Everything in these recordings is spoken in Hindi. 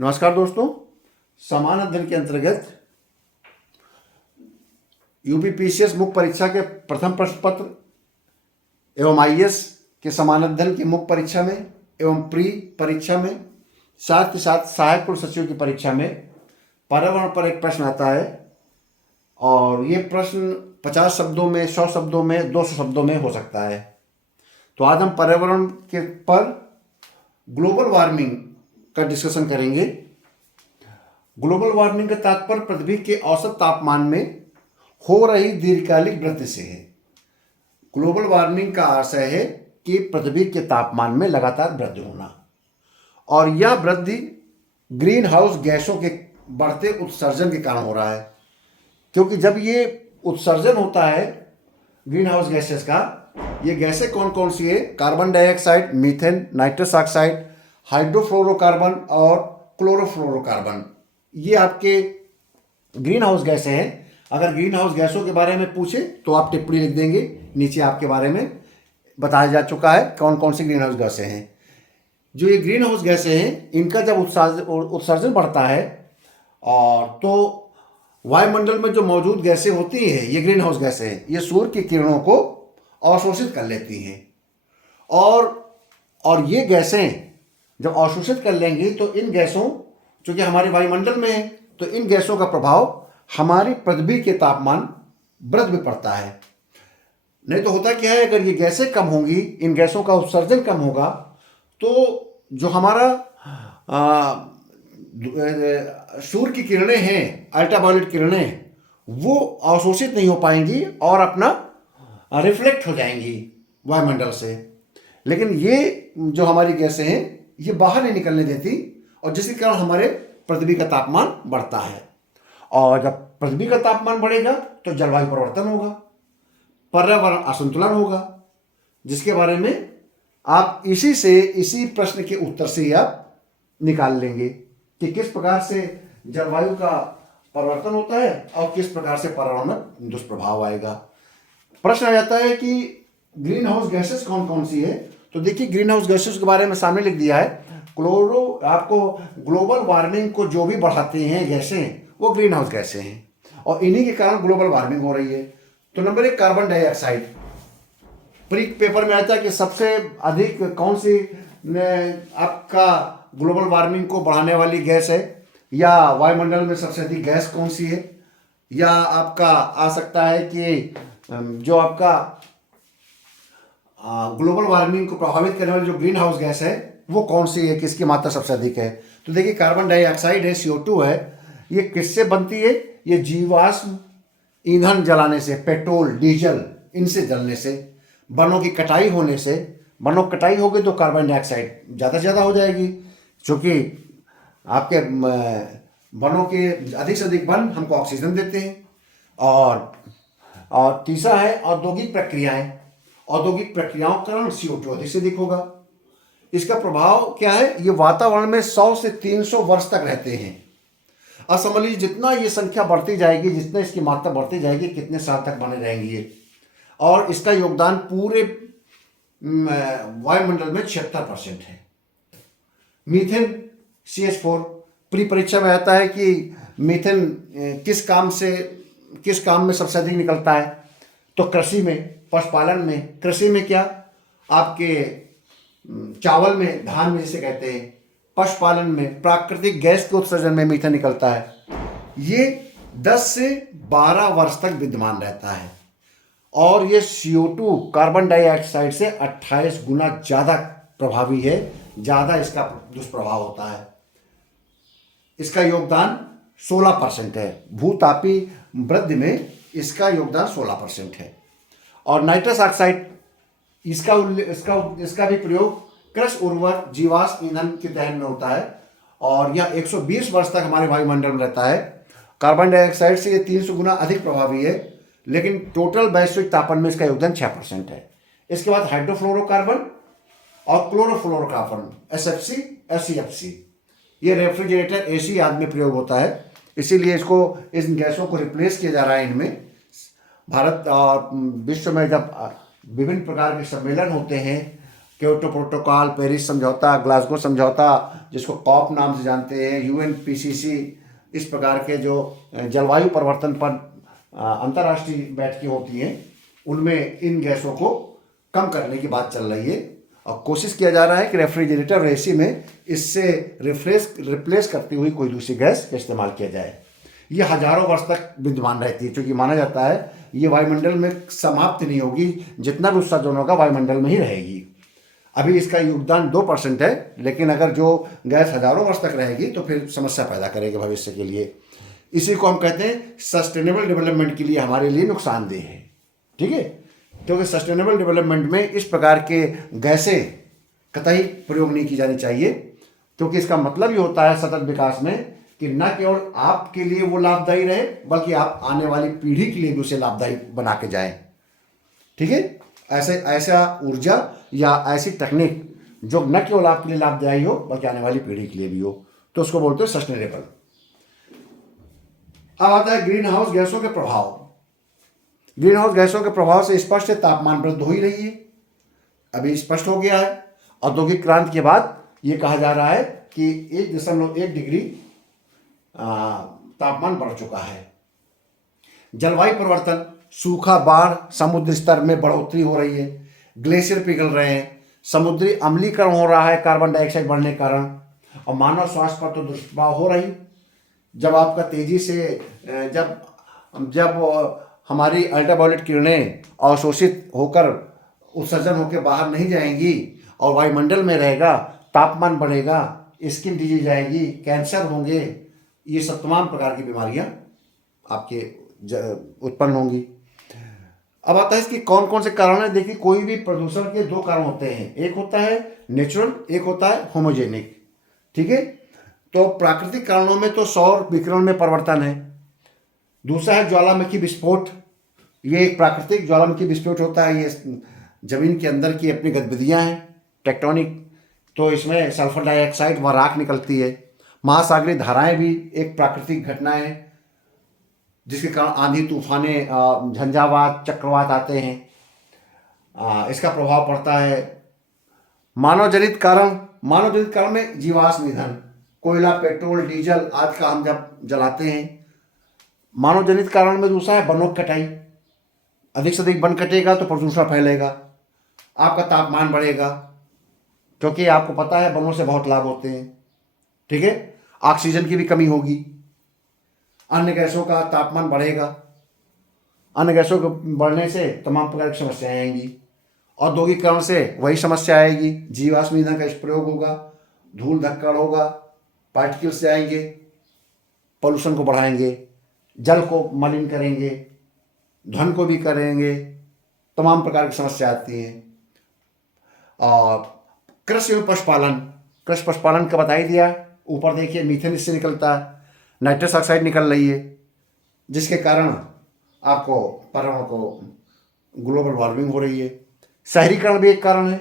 नमस्कार दोस्तों। समान अध्ययन के अंतर्गत यूपीपीसीएस मुख्य परीक्षा के प्रथम प्रश्न पत्र एवं आईएएस के समान अध्ययन की मुख्य परीक्षा में एवं प्री परीक्षा में साथ ही साथ सहायक कुल सचिव की परीक्षा में पर्यावरण पर एक प्रश्न आता है और ये प्रश्न 50 शब्दों में, 100 शब्दों में, 200 शब्दों में हो सकता है। तो आज हम पर्यावरण के पर ग्लोबल वार्मिंग का डिस्कशन करेंगे। ग्लोबल वार्मिंग का तात्पर्य पृथ्वी के औसत तापमान में हो रही दीर्घकालिक वृद्धि से है। ग्लोबल वार्मिंग का आशय है कि पृथ्वी के तापमान में लगातार वृद्धि होना, और यह वृद्धि ग्रीन हाउस गैसों के बढ़ते उत्सर्जन के कारण हो रहा है। क्योंकि जब ये उत्सर्जन होता है ग्रीन हाउस गैसेस का, ये गैसें कौन कौन सी है? Carbon dioxide, methane, nitrous oxide, hydrofluorocarbon और क्लोरोफ्लोरोकार्बन, ये आपके ग्रीन हाउस गैसें हैं। अगर ग्रीन हाउस गैसों के बारे में पूछे तो आप टिप्पणी लिख देंगे, नीचे आपके बारे में बताया जा चुका है कौन कौन सी ग्रीन हाउस गैसें हैं। जो ये ग्रीन हाउस गैसें हैं, इनका जब उत्सर्जन बढ़ता है और तो वायुमंडल में जो मौजूद गैसें होती हैं, ये ग्रीन हाउस गैसें हैं, ये सूर्य की किरणों को अवशोषित कर लेती हैं। और ये गैसें जब अवशोषित कर लेंगी तो इन गैसों, चूँकि हमारे वायुमंडल में है, तो इन गैसों का प्रभाव हमारी पृथ्वी के तापमान वृद्धि में पड़ता है। नहीं तो होता क्या है, अगर ये गैसें कम होंगी, इन गैसों का उत्सर्जन कम होगा, तो जो हमारा सूर्य की किरणें हैं, अल्ट्रावायलेट किरणें, वो अवशोषित नहीं हो पाएंगी और अपना रिफ्लेक्ट हो जाएंगी वायुमंडल से। लेकिन ये जो हमारी गैसें हैं, ये बाहर नहीं निकलने देती, और जिसके कारण हमारे पृथ्वी का तापमान बढ़ता है। और जब पृथ्वी का तापमान बढ़ेगा तो जलवायु परिवर्तन होगा, पर्यावरण असंतुलन होगा, जिसके बारे में आप इसी प्रश्न के उत्तर से ही आप निकाल लेंगे कि किस प्रकार से जलवायु का परिवर्तन होता है और किस प्रकार से पर्यावरण में दुष्प्रभाव आएगा। प्रश्न आ जाता है कि ग्रीन हाउस गैसेस कौन कौन सी है। तो देखिए, ग्रीन हाउस गैसेस के बारे में सामने लिख दिया है। आपको ग्लोबल वार्मिंग को जो भी बढ़ाते हैं गैसें, वो ग्रीन हाउस गैसें हैं, और इन्हीं के कारण ग्लोबल वार्मिंग हो रही है। तो number 1 carbon dioxide. Pre paper में आता है कि सबसे अधिक कौन सी आपका ग्लोबल वार्मिंग को बढ़ाने वाली गैस है, या वायुमंडल में सबसे अधिक गैस कौन सी है, या आपका आ सकता है कि जो आपका ग्लोबल वार्मिंग को प्रभावित करने वाली जो ग्रीन हाउस गैस है वो कौन सी है, किसकी मात्रा सबसे अधिक है। तो देखिए, कार्बन डाइऑक्साइड है, CO2 है। ये किससे बनती है? ये जीवाश्म ईंधन जलाने से, पेट्रोल, डीजल, इनसे जलने से, वनों की कटाई होने से। वनों की कटाई होगी तो कार्बन डाइऑक्साइड ज़्यादा से ज़्यादा हो जाएगी, क्योंकि आपके वनों के अधिक से अधिक वन हमको ऑक्सीजन देते हैं। और तीसरा है औद्योगिक प्रक्रियाएं। औद्योगिक प्रक्रियाओं के कारण CO2 अधिक से अधिक होगा। इसका प्रभाव क्या है? ये वातावरण में 100 से 300 वर्ष तक रहते हैं। अब समझ लीजिए, जितना ये संख्या बढ़ती जाएगी, जितना इसकी मात्रा बढ़ती जाएगी, कितने साल तक बने रहेंगी ये। और इसका योगदान पूरे वायुमंडल में 76% है। मीथेन, CH4, प्री परीक्षा में आता है कि मीथेन किस काम में सबसे अधिक निकलता है। तो कृषि में, पशुपालन में। कृषि में क्या? आपके चावल में, धान में जिसे कहते हैं। पशुपालन में प्राकृतिक गैस के उत्सर्जन में मीथेन निकलता है। ये 10 से 12 वर्ष तक विद्यमान रहता है, और ये CO2 कार्बन डाइऑक्साइड से 28 गुना ज़्यादा प्रभावी है, ज़्यादा इसका दुष्प्रभाव होता है। इसका योगदान 16% है। भूतापी वृद्धि में इसका योगदान 16% है। और नाइट्रस ऑक्साइड, इसका भी प्रयोग कृषि उर्वरक, जीवाश्म ईंधन के दहन में होता है, और यह 120 वर्ष तक हमारे वायुमंडल में रहता है। कार्बन डाइऑक्साइड से ये 300 गुना अधिक प्रभावी है, लेकिन टोटल वैश्विक तापमान में इसका योगदान 6% है। इसके बाद हाइड्रोफ्लोरोकार्बन और क्लोरोफ्लोरोकार्बन, SFC, SCFC, ये रेफ्रिजरेटर, AC आदि में प्रयोग होता है। इसीलिए इन गैसों को रिप्लेस किया जा रहा है इनमें। भारत और विश्व में जब विभिन्न प्रकार के सम्मेलन होते हैं क्योटो प्रोटोकॉल, पेरिस समझौता, ग्लासगो समझौता, जिसको कॉप नाम से जानते हैं, यूएनपीसीसी, इस प्रकार के जो जलवायु परिवर्तन पर अंतर्राष्ट्रीय बैठकें होती हैं, उनमें इन गैसों को कम करने की बात चल रही है और कोशिश किया जा रहा है कि रेफ्रिजरेटर एसी में इससे रिप्लेस करती हुई कोई दूसरी गैस का इस्तेमाल किया जाए। ये हजारों वर्ष तक विद्यमान रहती है, क्योंकि माना जाता है ये वायुमंडल में समाप्त नहीं होगी, जितना भी उत्सर्जन होगा वायुमंडल में ही रहेगी। अभी इसका योगदान 2% है, लेकिन अगर जो गैस हजारों वर्ष तक रहेगी तो फिर समस्या पैदा करेगी भविष्य के लिए। इसी को हम कहते हैं सस्टेनेबल डेवलपमेंट के लिए हमारे लिए नुकसानदेह है, ठीक है। क्योंकि सस्टेनेबल डेवलपमेंट में इस प्रकार के गैसें कतई प्रयोग नहीं की जानी चाहिए, क्योंकि इसका मतलब ये होता है सतत विकास में कि न केवल आपके लिए वो लाभदायी रहे, बल्कि आप आने वाली पीढ़ी के लिए भी उसे लाभदायी बना के जाएं, ठीक है। ऐसा ऊर्जा या ऐसी तकनीक जो न केवल आपके लिए लाभदायी हो, बल्कि आने वाली पीढ़ी के लिए भी हो, तो उसको बोलते हैं सस्टेनेबल। अब आता है ग्रीन हाउस गैसों के प्रभाव। ग्रीन हाउस गैसों के प्रभाव से स्पष्ट है तापमान वृद्धि हो ही रही है, अभी स्पष्ट हो गया है। औद्योगिक क्रांति के बाद ये कहा जा रहा है कि 1.1 डिग्री तापमान बढ़ चुका है। जलवायु परिवर्तन, सूखा, बाढ़, समुद्र स्तर में बढ़ोतरी हो रही है, ग्लेशियर पिघल रहे हैं, समुद्री अम्लीकरण हो रहा है कार्बन डाइऑक्साइड बढ़ने के कारण, और मानव स्वास्थ्य पर तो दुष्प्रभाव हो रही। जब आपका तेजी से जब हमारी अल्ट्रावायलेट किरणें अवशोषित होकर उत्सर्जन होकर बाहर नहीं जाएंगी और वायुमंडल में रहेगा, तापमान बढ़ेगा, स्किन डिजीज आएगी, कैंसर होंगे, ये सब तमाम प्रकार की बीमारियां आपके उत्पन्न होंगी। अब आता है इसके कौन कौन से कारण हैं। देखिए, कोई भी प्रदूषण के 2 कारण होते हैं, एक होता है नेचुरल, एक होता है होमोजेनिक, ठीक है। तो प्राकृतिक कारणों में तो सौर विकिरण में परिवर्तन है, दूसरा है ज्वालामुखी विस्फोट। ये एक प्राकृतिक ज्वालामुखी विस्फोट होता है, ये जमीन के अंदर की अपनी गतिविधियां हैं टेक्टोनिक, तो इसमें सल्फर डाइऑक्साइड व राख निकलती है। महासागरीय धाराएं भी एक प्राकृतिक घटना है, जिसके कारण आंधी, तूफाने, झंझावात, चक्रवात आते हैं, इसका प्रभाव पड़ता है। मानवजनित कारण में जीवाश्म ईंधन, कोयला, पेट्रोल, डीजल आदि का हम जब जलाते हैं। मानवजनित कारण में दूसरा है वनों की कटाई, अधिक से अधिक वन कटेगा तो प्रदूषण फैलेगा, आपका तापमान बढ़ेगा, क्योंकि आपको पता है वनों से बहुत लाभ होते हैं, ठीक है। ऑक्सीजन की भी कमी होगी, अन्य गैसों का तापमान बढ़ेगा, अन्य गैसों के बढ़ने से तमाम प्रकार की समस्याएं आएंगी। औद्योगिकरण से वही समस्या आएगी, जीवाश्म ईंधन का प्रयोग होगा, धूल धक्कड़ होगा, पार्टिकल्स आएंगे, पोल्यूशन को बढ़ाएंगे, जल को मलिन करेंगे, ध्वनि को भी करेंगे, तमाम प्रकार की समस्या आती हैं। और कृषि एवं पशुपालन का बता ही दिया। ऊपर देखिए मीथेन इससे निकलता है, नाइट्रस ऑक्साइड निकल रही है, जिसके कारण आपको पर्यावरण को ग्लोबल वार्मिंग हो रही है। शहरीकरण भी एक कारण है,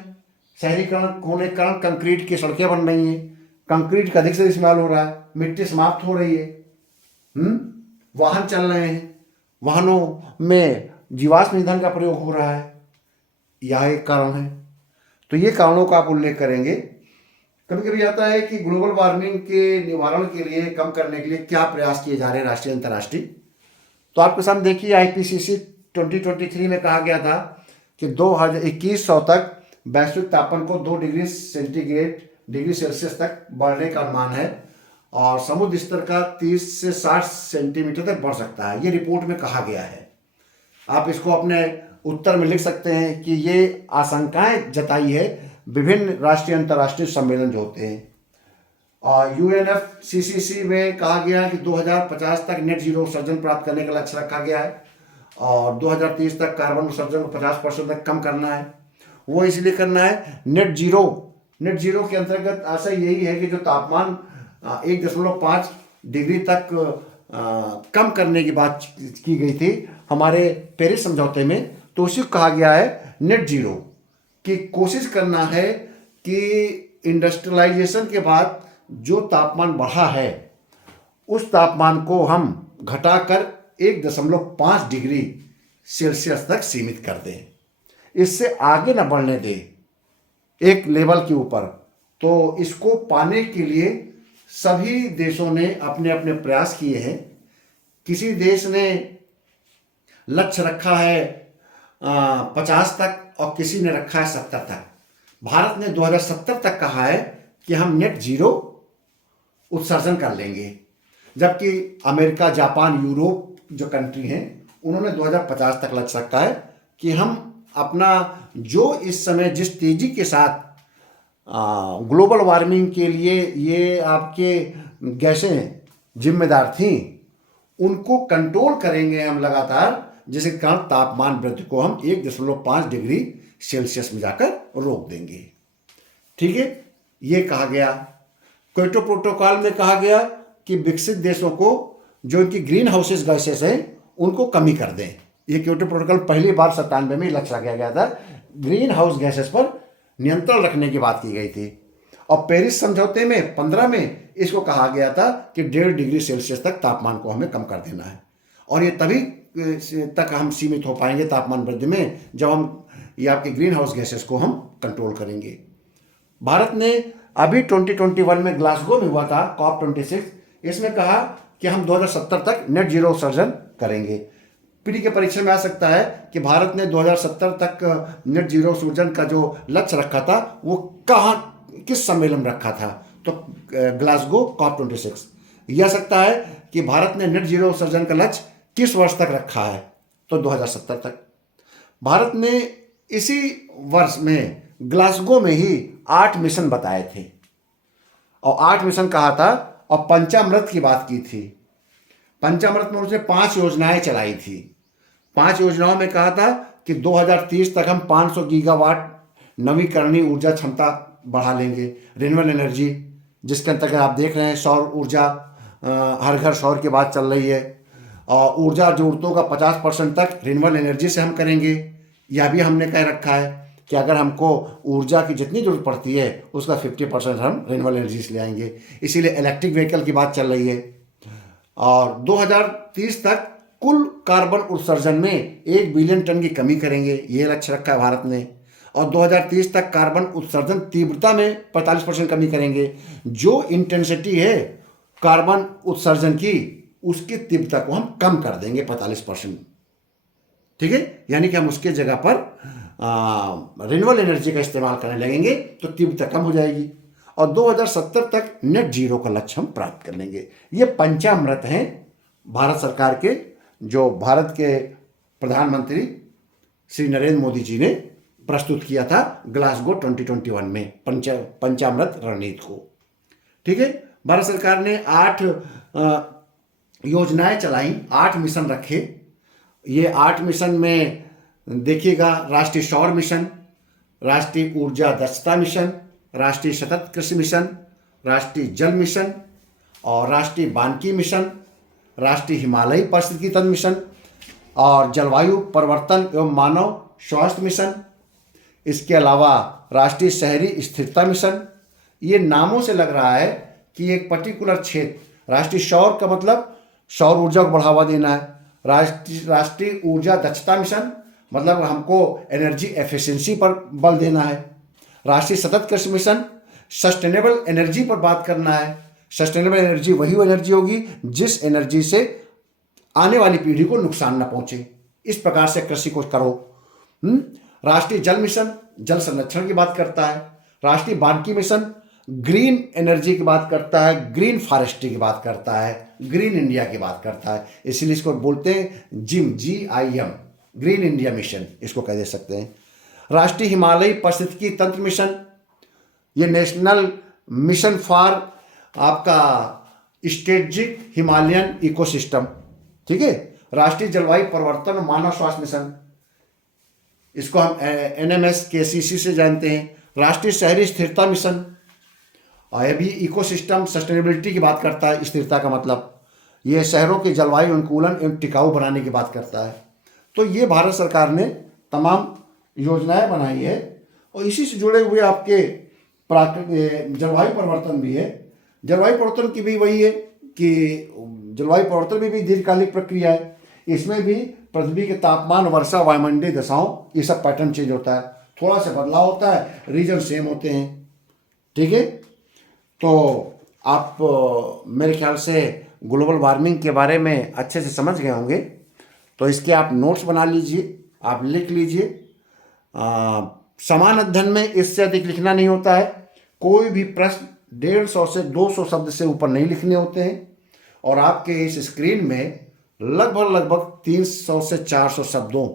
शहरीकरण होने के कारण कंक्रीट की सड़कें बन रही हैं, कंक्रीट का अधिक से इस्तेमाल हो रहा है, मिट्टी समाप्त हो रही है, वाहन चल रहे हैं, वाहनों में जीवाश्म ईंधन का प्रयोग हो रहा है, यह एक कारण है। तो ये कारणों का आप उल्लेख करेंगे। कभी कभी आता है कि ग्लोबल वार्मिंग के निवारण के लिए, कम करने के लिए क्या प्रयास किए जा रहे हैं राष्ट्रीय अंतर्राष्ट्रीय। तो आपके सामने देखिए IPCC 2023 में कहा गया था कि 2100 तक वैश्विक तापमान को 2 डिग्री सेल्सियस तक बढ़ने का अनुमान है, और समुद्र स्तर का 30 से 60 सेंटीमीटर तक बढ़ सकता है, ये रिपोर्ट में कहा गया है। आप इसको अपने उत्तर में लिख सकते हैं कि ये आशंकाएं जताई है विभिन्न राष्ट्रीय अंतर्राष्ट्रीय सम्मेलन जो होते हैं। और UNFCCC में कहा गया है कि 2050 तक नेट जीरो उत्सर्जन प्राप्त करने का लक्ष्य रखा गया है, और 2030 तक कार्बन उत्सर्जन को 50% तक कम करना है। वो इसलिए करना है नेट जीरो के अंतर्गत आशा यही है कि जो तापमान 1.5 डिग्री तक कम करने की बात की गई थी हमारे पेरिस समझौते में, तो उसी को कहा गया है नेट जीरो की कोशिश करना है कि इंडस्ट्रियलाइजेशन के बाद जो तापमान बढ़ा है उस तापमान को हम घटाकर 1.5 डिग्री सेल्सियस तक सीमित कर दें, इससे आगे न बढ़ने दें, एक लेवल के ऊपर। तो इसको पाने के लिए सभी देशों ने अपने अपने प्रयास किए हैं। किसी देश ने लक्ष्य रखा है 50 तक और किसी ने रखा है 70 तक। भारत ने 2070 तक कहा है कि हम नेट जीरो उत्सर्जन कर लेंगे, जबकि अमेरिका, जापान, यूरोप जो कंट्री हैं उन्होंने 2050 तक लक्ष्य रखा है कि हम अपना जो इस समय जिस तेजी के साथ ग्लोबल वार्मिंग के लिए ये आपके गैसें जिम्मेदार थीं, उनको कंट्रोल करेंगे हम लगातार, जिसके कारण तापमान वृद्धि को हम 1.5 डिग्री सेल्सियस में जाकर रोक देंगे। ठीक है, ये कहा गया। क्योटो प्रोटोकॉल में कहा गया कि विकसित देशों को जो इनकी ग्रीन हाउसेस गैसेस हैं उनको कमी कर दें। ये क्योटो प्रोटोकॉल पहली बार 97 में लक्ष्य रखा गया था, ग्रीन हाउस गैसेस पर नियंत्रण रखने की बात की गई थी। और पेरिस समझौते में 15 में इसको कहा गया था कि 1.5 डिग्री सेल्सियस तक तापमान को हमें कम कर देना है। और ये तभी तक हम सीमित हो पाएंगे तापमान वृद्धि में जब हम ये आपके ग्रीन हाउस गैसेस को हम कंट्रोल करेंगे। भारत ने अभी 2021 में ग्लासगो में हुआ था COP26, इसमें कहा कि हम 2070 तक नेट जीरो उत्सर्जन करेंगे। पीडी के परीक्षा में आ सकता है कि भारत ने 2070 तक नेट जीरो उत्सर्जन का जो लक्ष्य रखा था वो कहाँ, किस सम्मेलन में रखा था, तो ग्लासगो COP26। यह सकता है कि भारत ने नेट जीरो उत्सर्जन का लक्ष्य किस वर्ष तक रखा है, तो 2070 तक। भारत ने इसी वर्ष में ग्लासगो में ही 8 मिशन बताए थे और 8 मिशन कहा था और पंचामृत की बात की थी। पंचामृत में उसने 5 योजनाएं चलाई थी। 5 योजनाओं में कहा था कि 2030 तक हम 500 गीगावाट नवीकरणीय ऊर्जा क्षमता बढ़ा लेंगे, रिन्यूएबल एनर्जी, जिसके अंतर्गत आप देख रहे हैं सौर ऊर्जा, हर घर सौर की बात चल रही है। और ऊर्जा जरूरतों का 50% तक रिन्यूएबल एनर्जी से हम करेंगे। यह भी हमने कह रखा है कि अगर हमको ऊर्जा की जितनी जरूरत पड़ती है उसका 50% हम रिन्यूएबल एनर्जी से ले आएंगे। इसीलिए इलेक्ट्रिक व्हीकल की बात चल रही है। और 2030 तक कुल कार्बन उत्सर्जन में 1 बिलियन टन की कमी करेंगे, ये लक्ष्य रखा है भारत ने। और 2030 तक कार्बन उत्सर्जन तीव्रता में 45% कमी करेंगे। जो इंटेंसिटी है कार्बन उत्सर्जन की, उसकी तीव्रता को हम कम कर देंगे 45%। ठीक है, यानी कि हम उसके जगह पर रिन्यूएबल एनर्जी का इस्तेमाल करने लगेंगे तो तीव्रता कम हो जाएगी और 2070 तक नेट जीरो का लक्ष्य हम प्राप्त कर लेंगे। ये पंचामृत हैं भारत सरकार के, जो भारत के प्रधानमंत्री श्री नरेंद्र मोदी जी ने प्रस्तुत किया था ग्लासगो 2021 में पंचामृत रणनीति को। ठीक है, भारत सरकार ने 8 योजनाएं चलाई, 8 मिशन रखे। ये 8 मिशन में देखिएगा, राष्ट्रीय सौर मिशन, राष्ट्रीय ऊर्जा दक्षता मिशन, राष्ट्रीय सतत कृषि मिशन, राष्ट्रीय जल मिशन और राष्ट्रीय वानिकी मिशन, राष्ट्रीय हिमालयी पारिस्थितिकी तंत्र मिशन और जलवायु परिवर्तन एवं मानव स्वास्थ्य मिशन। इसके अलावा राष्ट्रीय शहरी स्थिरता मिशन। ये नामों से लग रहा है कि एक पर्टिकुलर क्षेत्र, राष्ट्रीय सौर का मतलब सौर ऊर्जा को बढ़ावा देना है। राष्ट्रीय ऊर्जा दक्षता मिशन मतलब हमको एनर्जी एफिशिएंसी पर बल देना है। राष्ट्रीय सतत कृषि मिशन सस्टेनेबल एनर्जी पर बात करना है। सस्टेनेबल एनर्जी वही एनर्जी होगी जिस एनर्जी से आने वाली पीढ़ी को नुकसान न पहुंचे, इस प्रकार से कृषि को करो। राष्ट्रीय जल मिशन जल संरक्षण की बात करता है। राष्ट्रीय वानिकी मिशन ग्रीन एनर्जी की बात करता है, ग्रीन फॉरेस्ट्री की बात करता है, ग्रीन इंडिया की बात करता है। इसीलिए इसको बोलते हैं gym, GIM, green India mission, इसको कह दे सकते हैं। राष्ट्रीय हिमालयी पारिस्थितिकी तंत्र मिशन, ये नेशनल मिशन फॉर आपका स्ट्रेटेजिक हिमालयन इकोसिस्टम। ठीक है, राष्ट्रीय जलवायु परिवर्तन और मानव स्वास्थ्य मिशन, इसको हम NMS KCC से जानते हैं। राष्ट्रीय शहरी स्थिरता मिशन, और यह भी इकोसिस्टम सस्टेनेबिलिटी की बात करता है। स्थिरता का मतलब ये शहरों के जलवायु अनुकूलन एवं टिकाऊ बनाने की बात करता है। तो ये भारत सरकार ने तमाम योजनाएं बनाई है और इसी से जुड़े हुए आपके जलवायु परिवर्तन भी है। जलवायु परिवर्तन की भी वही है कि जलवायु परिवर्तन भी दीर्घकालिक प्रक्रिया है। इसमें भी पृथ्वी के तापमान, वर्षा, वायुमंडलीय दशाओं, ये सब पैटर्न चेंज होता है। थोड़ा सा बदलाव होता है, रीजन सेम होते हैं। ठीक है, तो आप मेरे ख्याल से ग्लोबल वार्मिंग के बारे में अच्छे से समझ गए होंगे। तो इसके आप नोट्स बना लीजिए, आप लिख लीजिए। समान अध्ययन में इससे अधिक लिखना नहीं होता है। कोई भी प्रश्न 150 से 200 शब्द से ऊपर नहीं लिखने होते हैं। और आपके इस स्क्रीन में लगभग 300 से 400 शब्दों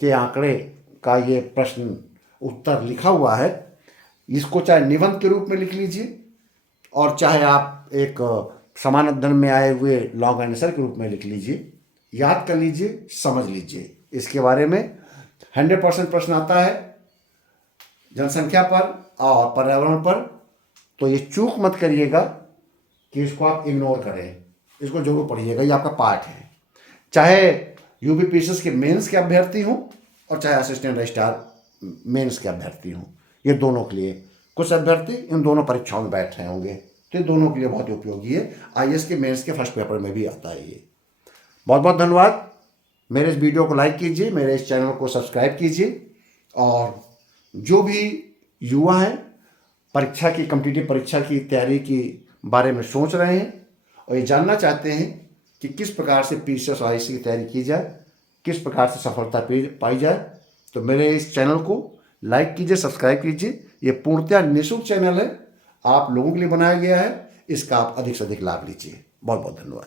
के आंकड़े का ये प्रश्न उत्तर लिखा हुआ है। इसको चाहे निबंध के रूप में लिख लीजिए और चाहे आप एक समान अध्ययन में आए हुए लॉन्ग आंसर के रूप में लिख लीजिए। याद कर लीजिए, समझ लीजिए इसके बारे में। 100% प्रश्न आता है जनसंख्या पर और पर्यावरण पर, तो ये चूक मत करिएगा कि इसको आप इग्नोर करें, इसको जरूर पढ़िएगा, ये आपका पार्ट है। चाहे यूपीपीएससी के मेंस के अभ्यर्थी हों और चाहे असिस्टेंट रजिस्ट्रार मेंस के अभ्यर्थी हों, ये दोनों के लिए। कुछ अभ्यर्थी इन दोनों परीक्षाओं में बैठ रहे होंगे, तो ये दोनों के लिए बहुत उपयोगी है। आईएएस के मेंस के फर्स्ट पेपर में भी आता है ये। बहुत बहुत धन्यवाद। मेरे इस वीडियो को लाइक कीजिए, मेरे इस चैनल को सब्सक्राइब कीजिए। और जो भी युवा हैं परीक्षा की, कॉम्पिटिटिव परीक्षा की तैयारी की बारे में सोच रहे हैं और ये जानना चाहते हैं कि किस प्रकार से पीसीएस और आईएएस की तैयारी की जाए, किस प्रकार से सफलता पाई जाए, तो मेरे इस चैनल को लाइक कीजिए, सब्सक्राइब कीजिए। ये पूर्णतः निःशुल्क चैनल है, आप लोगों के लिए बनाया गया है। इसका आप अधिक से अधिक लाभ लीजिए। बहुत बहुत धन्यवाद।